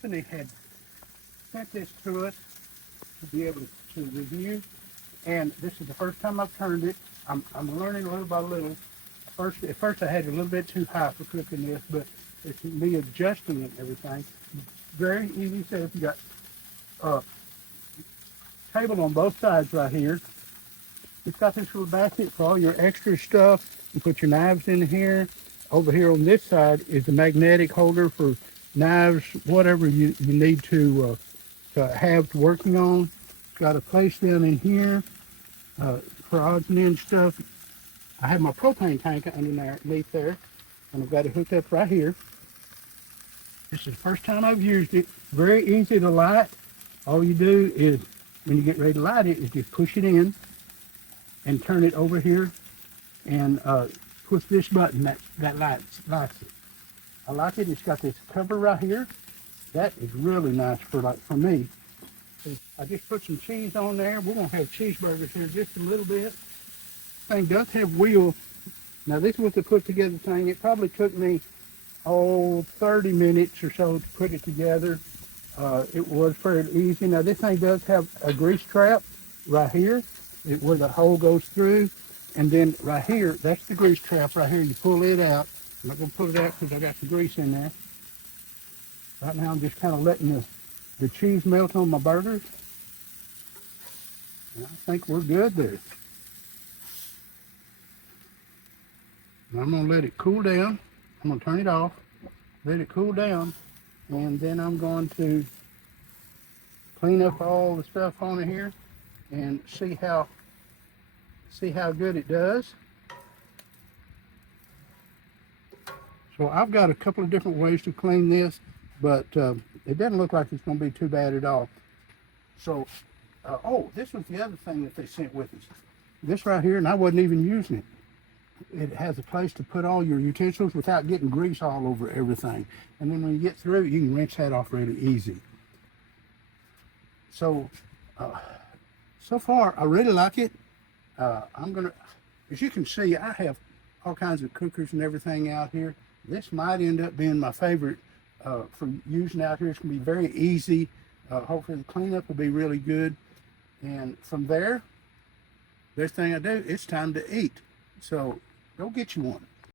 company had sent this to us to be able to review, and this is the first time I've turned it. I'm learning little by little. At first I had it a little bit too high for cooking this, but it's me adjusting it and everything. Very easy setup. You got a table on both sides right here. It's got this little basket for all your extra stuff. You put your knives in here. Over here on this side is the magnetic holder for knives, whatever you need to have working on. It's got a place down in here for odds and ends stuff. I have my propane tank underneath there, and I've got it hooked up right here. This is the first time I've used it. Very easy to light. All you do is, when you get ready to light it, is just push it in and turn it over here and push this button that lights it. I like it. It's got this cover right here. That is really nice for me. I just put some cheese on there. We're gonna have cheeseburgers here in just a little bit. Thing does have wheels. Now this was a put together thing. It probably took me 30 minutes or so to put it together. It was fairly easy. Now this thing does have a grease trap right here where the hole goes through, and then right here, that's the grease trap right here. You pull it out. I'm not going to pull it out because I got the grease in there. Right now I'm just kind of letting the cheese melt on my burgers. And I think we're good there. Now I'm going to let it cool down. I'm going to turn it off, let it cool down, and then I'm going to clean up all the stuff on it here and see how good it does. So I've got a couple of different ways to clean this, but it doesn't look like it's going to be too bad at all. So, oh, this was the other thing that they sent with us. This right here, and I wasn't even using it. It has a place to put all your utensils without getting grease all over everything. And then when you get through, you can rinse that off really easy. So, so far, I really like it. As you can see, I have all kinds of cookers and everything out here. This might end up being my favorite for using out here. It's going to be very easy. Hopefully the cleanup will be really good. And from there, best thing I do, it's time to eat. So go get you one.